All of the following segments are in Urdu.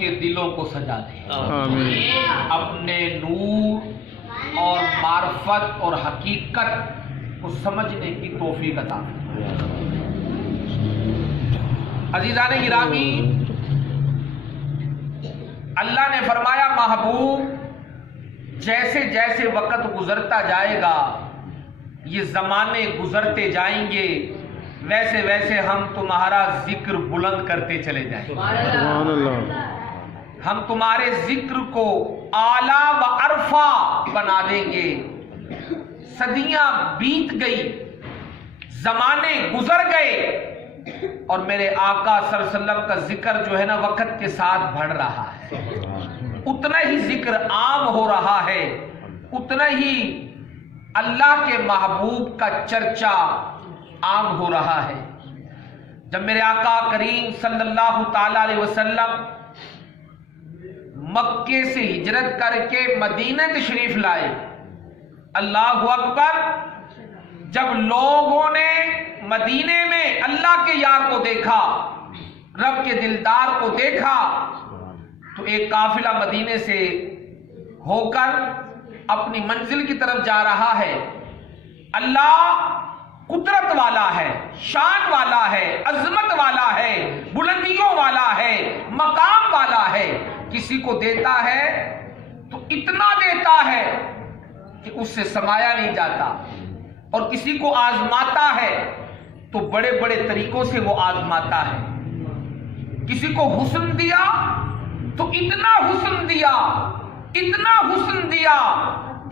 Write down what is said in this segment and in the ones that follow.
کے دلوں کو سجا دے، آمین۔ اپنے نور اور معرفت اور حقیقت کو سمجھنے کی توفیق عطا فرمائے۔ عزیزان گرامی، اللہ نے فرمایا محبوب جیسے جیسے وقت گزرتا جائے گا، یہ زمانے گزرتے جائیں گے، ویسے ویسے ہم تمہارا ذکر بلند کرتے چلے جائیں گے، سبحان اللہ۔ ہم تمہارے ذکر کو اعلیٰ و عرفہ بنا دیں گے۔ صدیاں بیت گئی، زمانے گزر گئے، اور میرے آقا صلی اللہ علیہ وسلم کا ذکر جو ہے نا وقت کے ساتھ بڑھ رہا ہے، اتنا ہی ذکر عام ہو رہا ہے، اتنا ہی اللہ کے محبوب کا چرچا عام ہو رہا ہے۔ جب میرے آقا کریم صلی اللہ تعالی علیہ وسلم مکے سے ہجرت کر کے مدینہ تشریف لائے، اللہ اکبر، جب لوگوں نے مدینے میں اللہ کے یار کو دیکھا، رب کے دلدار کو دیکھا، تو ایک قافلہ مدینے سے ہو کر اپنی منزل کی طرف جا رہا ہے۔ اللہ قدرت والا ہے، شان والا ہے، عظمت والا ہے، بلندیوں والا ہے، مقام والا ہے۔ کسی کو دیتا ہے تو اتنا دیتا ہے کہ اس سے سمایا نہیں جاتا، اور کسی کو آزماتا ہے تو بڑے بڑے طریقوں سے وہ آزماتا ہے۔ کسی کو حسن دیا تو اتنا حسن دیا، اتنا حسن دیا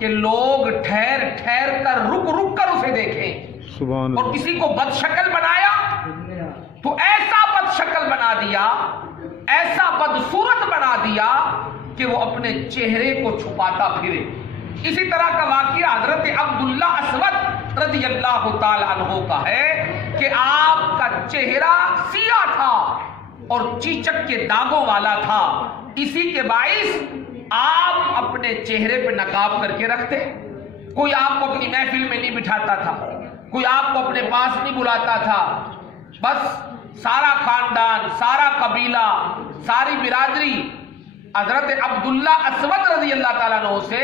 کہ لوگ ٹھہر ٹھہر کر رک رک کر اسے دیکھیں۔ سبحان اور اللہ۔ کسی کو بد شکل بنایا تو ایسا بد شکل بنا دیا، ایسا بدصورت بنا دیا کہ وہ اپنے چہرے کو چھپاتا پھرے۔ اسی طرح کا واقعہ حضرت عبداللہ اسود رضی اللہ تعالی عنہ کا ہے کہ آپ کا چہرہ سیاہ تھا اور چیچک کے داغوں والا تھا، اسی کے باعث آپ اپنے چہرے پہ نقاب کر کے رکھتے۔ کوئی آپ کو اپنی محفل میں نہیں بٹھاتا تھا، کوئی آپ کو اپنے پاس نہیں بلاتا تھا، بس سارا خاندان، سارا قبیلہ، ساری برادری حضرت عبداللہ اسود رضی اللہ تعالیٰ عنہ سے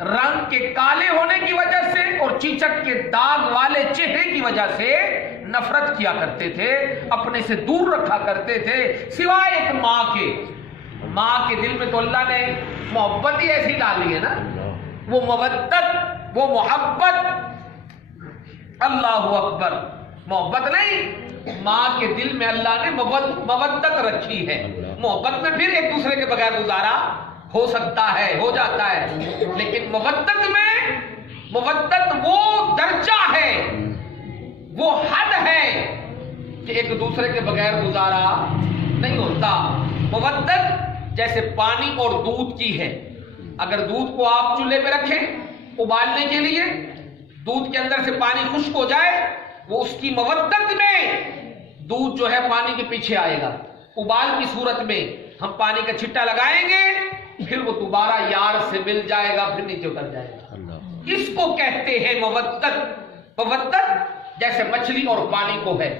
رنگ کے کالے ہونے کی وجہ سے اور چیچک کے داغ والے چہرے کی وجہ سے نفرت کیا کرتے تھے، اپنے سے دور رکھا کرتے تھے، سوائے ایک ماں کے۔ ماں کے دل میں تو اللہ نے محبت ہی ایسی ڈالی ہے نا، وہ مودت، وہ محبت، اللہ اکبر، محبت نہیں، ماں کے دل میں اللہ نے مودت رکھی ہے۔ محبت میں پھر ایک دوسرے کے بغیر گزارا ہو سکتا ہے، ہو جاتا ہے، لیکن مودت میں، مودت وہ درجہ ہے، وہ حد ہے کہ ایک دوسرے کے بغیر گزارا نہیں ہوتا۔ مودت جیسے پانی اور دودھ کی ہے، اگر دودھ کو آپ چولہے پہ رکھیں ابالنے کے لیے، دودھ کے اندر سے پانی خشک ہو جائے، وہ اس کی مودت میں دودھ جو ہے پانی کے پیچھے آئے گا، ابال کی صورت میں ہم پانی کا چھٹا لگائیں گے، پھر وہ دوبارہ یار سے مل جائے گا، پھر نیچے اتر جائے گا۔ اس کو کہتے ہیں مودت۔ مودت جیسے مچھلی اور پانی کو ہے،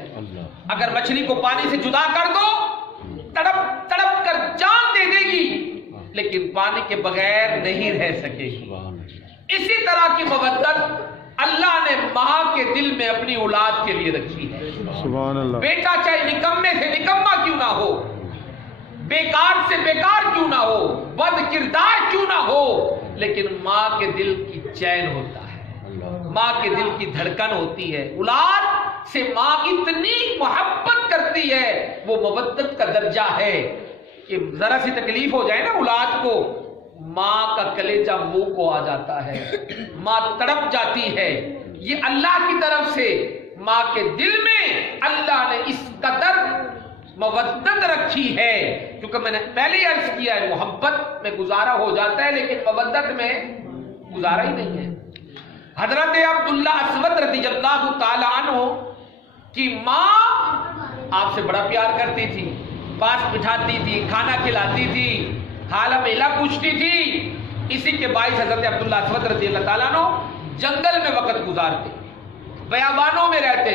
اگر مچھلی کو پانی سے جدا کر دو تڑپ تڑپ کر جان دے دے گی، لیکن پانی کے بغیر نہیں رہ سکے گی۔ اسی طرح کی مودت اللہ نے ماں کے دل میں اپنی اولاد کے لیے رکھی ہے۔ سبحان اللہ۔ بیٹا چاہے نکمے سے نکما کیوں نہ ہو، بیکار سے بیکار کیوں نہ ہو، بد کردار کیوں نہ ہو، لیکن ماں کے دل کی چین ہوتا ہے، ماں کے دل کی دھڑکن ہوتی ہے۔ اولاد سے ماں اتنی محبت کرتی ہے، وہ مودت کا درجہ ہے کہ ذرا سی تکلیف ہو جائے نا اولاد کو، ماں کا کلیجہ منہ کو آ جاتا ہے، ماں تڑپ جاتی ہے۔ یہ اللہ کی طرف سے ماں کے دل میں اللہ نے اس قدر مودت رکھی ہے، کیونکہ میں نے پہلے ہی عرض کیا ہے محبت میں گزارا ہو جاتا ہے لیکن مودت میں گزارا ہی نہیں ہے۔ حضرت عبداللہ اسود رضی اللہ تعالی عنہ کی ماں آپ سے بڑا پیار کرتی تھی، پاس بٹھاتی تھی، کھانا کھلاتی تھی، حال میلا پوچھتی تھی۔ اسی کے باعث حضرت عبداللہ اسود رضی اللہ تعالیٰ عنہ جنگل میں وقت گزارتے، بیابانوں میں رہتے،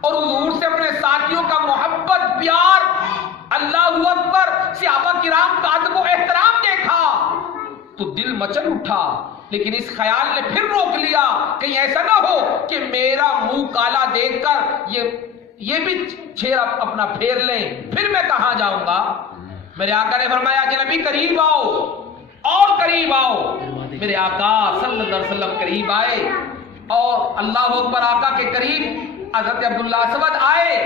اور حضور سے اپنے ساتھیوں کا محبت پیار، اللہ اکبر، صحابہ کرام کا ادب و احترام دیکھا تو دل مچل اٹھا، لیکن اس خیال نے پھر روک لیا کہیں ایسا نہ ہو کہ میرا منہ کالا دیکھ کر یہ بھی چہرہ اپنا پھیر لیں، پھر میں کہاں جاؤں گا۔ میرے آقا نے فرمایا جنبی قریب آؤ اور قریب آؤ۔ میرے آقا صلی اللہ علیہ وسلم قریب آئے اور اللہ اکبر، آقا کے قریب حضرت عبداللہ اسود آئے،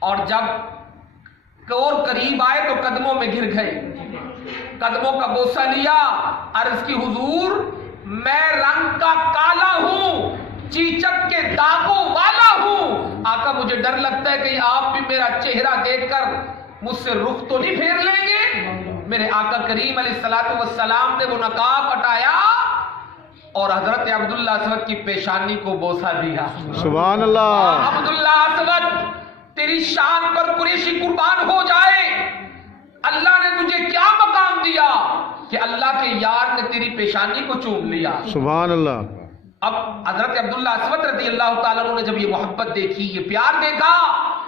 اور جب اور قریب آئے تو قدموں میں گر گئے، قدموں کا بوسہ لیا، عرض کی حضور میں رنگ کا کالا ہوں، چیچک کے داغوں والا ہوں، آقا مجھے ڈر لگتا ہے کہ آپ بھی میرا چہرہ دیکھ کر مجھ سے رخ تو نہیں پھیر لیں گے۔ میرے آقا کریم علیہ الصلوۃ والسلام نے وہ نقاب ہٹایا اور حضرت عبداللہ اسود کی پیشانی کو بوسہ دیا۔ سبحان اللہ۔ عبداللہ اسود تیری شان پر قریشی قربان ہو جائے، اللہ نے تجھے کیا مقام دیا کہ اللہ کے یار نے تیری پیشانی کو چوم لیا۔ سبحان اللہ۔ اب حضرت عبداللہ اسود رضی اللہ تعالیٰ عنہ نے جب یہ محبت دیکھی، یہ پیار دیکھا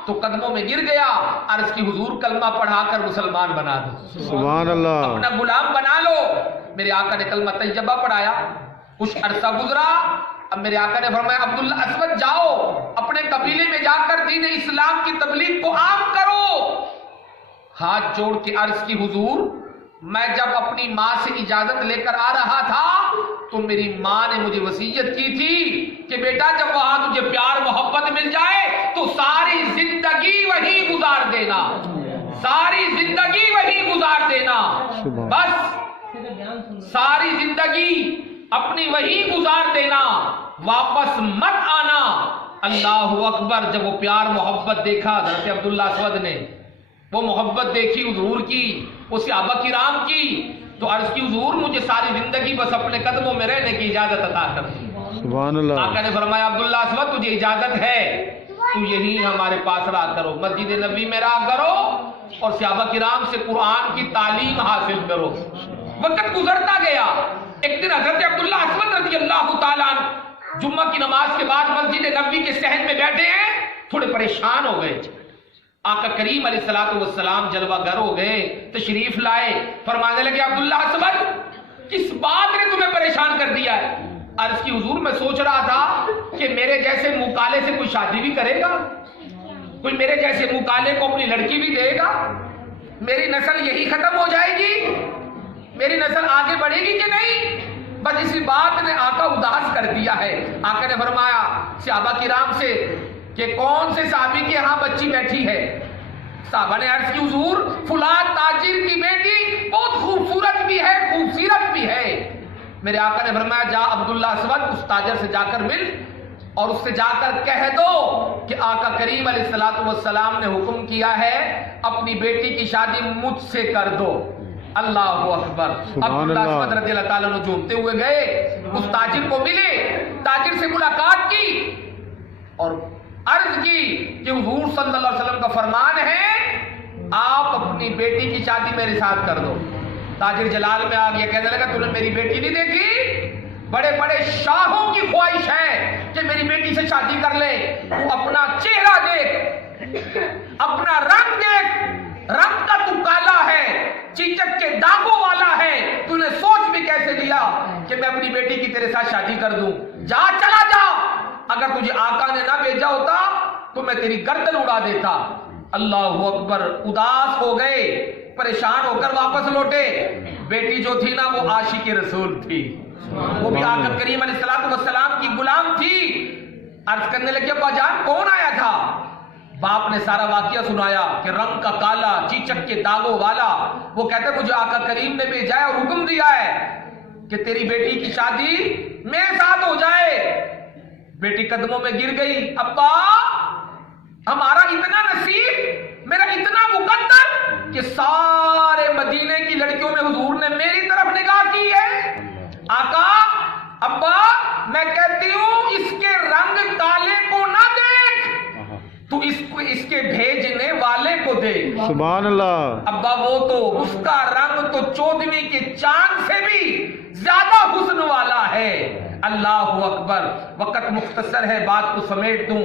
تو قدموں میں گر گیا، عرض کی حضور کلمہ پڑھا کر مسلمان بنا دو، سبحان اللہ، اپنا غلام بنا لو۔ میرے آقا نے کلمہ طیبہ پڑھایا، کچھ عرصہ گزرا، اب میرے آقا نے فرمایا عبداللہ اسود جاؤ اپنے قبیلے میں جا کر دین اسلام کی تبلیغ کو عام کرو۔ ہاتھ جوڑ کے عرض کی حضور میں جب اپنی ماں سے اجازت لے کر آ رہا تھا تو میری ماں نے مجھے وصیت کی تھی کہ بیٹا جب وہاں تجھے پیار محبت مل جائے تو ساری زندگی وہی گزار دینا، ساری زندگی وہی گزار دینا، بس ساری زندگی اپنی وہی گزار دینا، واپس مت آنا۔ اللہ اکبر، جب وہ پیار محبت دیکھا حضرت عبداللہ اسود نے، وہ محبت دیکھی حضور کی، وہ صحابہ کرام کی، تو عرض کی حضور مجھے ساری زندگی بس اپنے قدموں میں رہنے کی اجازت عطا کر دی۔ سبحان اللہ۔ آقا نے فرمایا عبداللہ اسود تجھے اجازت ہے، تو یہی ہمارے پاس رہا کرو، مسجد نبوی میں رہا کرو اور صحابہ کرام سے قرآن کی تعلیم حاصل کرو۔ وقت گزرتا گیا، ایک دن حضرت عبداللہ اسود رضی اللہ تعالیٰ عنہ جمعہ کی نماز کے بعد مسجد نبوی کے صحن میں بیٹھے ہیں، تھوڑے پریشان ہو گئے۔ آقا کریم علیہ الصلوۃ والسلام جلوہ گر ہو گئے، تشریف لائے، فرمانے لگے عبداللہ اسود کس بات نے تمہیں پریشان کر دیا ہے؟ عرض کی حضور میں سوچ رہا تھا کہ میرے جیسے منہ کالے سے کوئی شادی بھی کرے گا، کوئی میرے جیسے منہ کالے کو اپنی لڑکی بھی دے گا، میری نسل یہی ختم ہو جائے گی، میری نسل آگے بڑھے گی کہ نہیں؟ بس اسی بات نے آقا اداس کر دیا ہے۔ آقا نے فرمایا صحابہ کرام سے کہ کون سے صحابی کے ہاں بچی بیٹھی ہے؟ صحابہ نے عرض کی حضور فلاں تاجر کی بیٹی بہت خوبصورت بھی ہے، خوبصورت بھی ہے۔ میرے آقا نے فرمایا جا عبداللہ اسود اس تاجر سے جا کر مل اور اس سے جا کر کہہ دو کہ آقا کریم علیہ الصلوۃ والسلام نے حکم کیا ہے اپنی بیٹی کی شادی مجھ سے کر دو۔ اللہ اکبر۔ عبداللہ اسود رضی اللہ تعالیٰ عنہ جھومتے ہوئے گئے، اس تاجر کو ملے، تاجر سے ملاقات کی اور عرض کی کہ حضور صلی اللہ علیہ وسلم کا فرمان ہے آپ اپنی بیٹی کی شادی میرے ساتھ کر دو۔ تاجر جلال میں آ گیا، کہنے لگا تو نے میری بیٹی نہیں دیکھی؟ بڑے بڑے شاہوں کی خواہش ہے کہ میری بیٹی سے شادی کر لے، تو اپنا چہرہ دیکھ، اپنا رنگ دیکھ، رنگ کا تو کالا ہے، چیچک کے داغوں والا ہے، تو نے سوچ بھی کیسے لیا کہ میں اپنی بیٹی کی تیرے ساتھ شادی کر دوں؟ جا چلا جا، اگر تجھے آقا نے نہ بھیجا ہوتا تو میں تیری گردن اڑا دیتا۔ اللہ اکبر۔ اداس ہو گئے، پریشان ہو کر واپس لوٹے۔ بیٹی جو تھی نا وہ عاشق رسول تھی، وہ بھی آقا کریم علیہ الصلوۃ والسلام کی غلام تھی۔ عرض کرنے لگے ابا جان کون آیا تھا؟ باپ نے سارا واقعہ سنایا کہ رنگ کا کالا، چیچک کے داغوں والا، وہ کہتے مجھے آقا کریم نے بھیجا ہے اور حکم دیا ہے کہ تیری بیٹی کی شادی میرے ساتھ ہو جائے۔ بیٹی قدموں میں گر گئی، ابا ہمارا اتنا نصیب، میرا اتنا مقدر کہ سارے مدینے کی لڑکیوں میں حضور نے میری طرف نگاہ کی ہے۔ آقا ابا میں کہتی ہوں اس کے رنگ کالے کو نہ دیکھ، تو اس کے بھیجنے والے کو دیکھ۔ سبحان اللہ۔ ابا وہ تو اس کا رنگ تو چودھویں کے چاند سے بھی زیادہ حسن والا ہے۔ اللہ اکبر۔ وقت مختصر ہے، بات کو سمیٹ دوں۔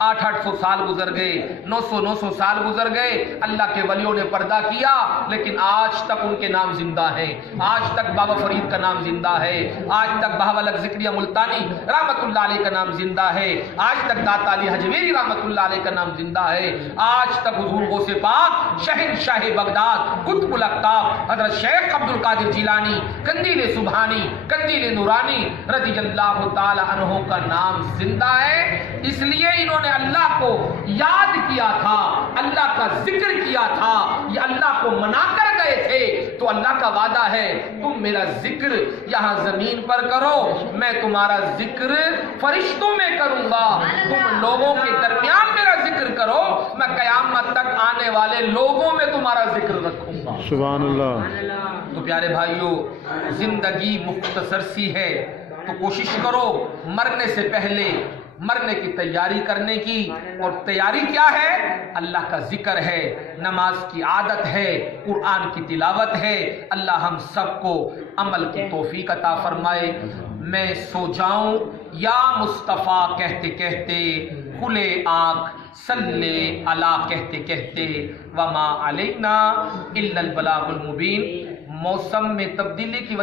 800 سال گزر گئے، 900 سال گزر گئے، اللہ کے ولیوں نے پردہ کیا، لیکن آج تک ان کے نام زندہ ہیں، آج تک بابا فرید کا نام زندہ ہے، آج تک بہاولک ذکریہ ملتانی رحمت اللہ علیہ کا نام زندہ ہے، آج تک داتا علی حجویری رحمت اللہ علیہ کا نام زندہ ہے، آج تک حضور غوث پاک شہنشاہ بغداد قطب الاقطاب حضرت شیخ عبد القادر جیلانی قندیل سبحانی قندیل نورانی رضی اللہ تعالی عنہ کا نام زندہ ہے۔ اس لیے انہوں نے اللہ کو یاد کیا تھا، اللہ کا ذکر کیا تھا، یہ اللہ کو منا کر گئے تھے، تو اللہ کا وعدہ ہے تم میرا ذکر یہاں زمین پر کرو، میں تمہارا ذکر فرشتوں میں کروں گا، تم لوگوں کے درمیان میرا ذکر کرو، میں قیامت تک آنے والے لوگوں میں تمہارا ذکر رکھوں گا۔ سبحان اللہ۔ تو پیارے بھائیوں، زندگی مختصر سی ہے، تو کوشش کرو مرنے سے پہلے مرنے کی تیاری کرنے کی، اور تیاری کیا ہے؟ اللہ کا ذکر ہے، نماز کی عادت ہے، قرآن کی تلاوت ہے۔ اللہ ہم سب کو عمل کی توفیق عطا فرمائے۔ میں سو جاؤں یا مصطفیٰ کہتے کہتے، کھلے آنکھ صلی علی کہتے کہتے، وما علینا الا البلاغ المبین۔ موسم میں تبدیلی کی وجہ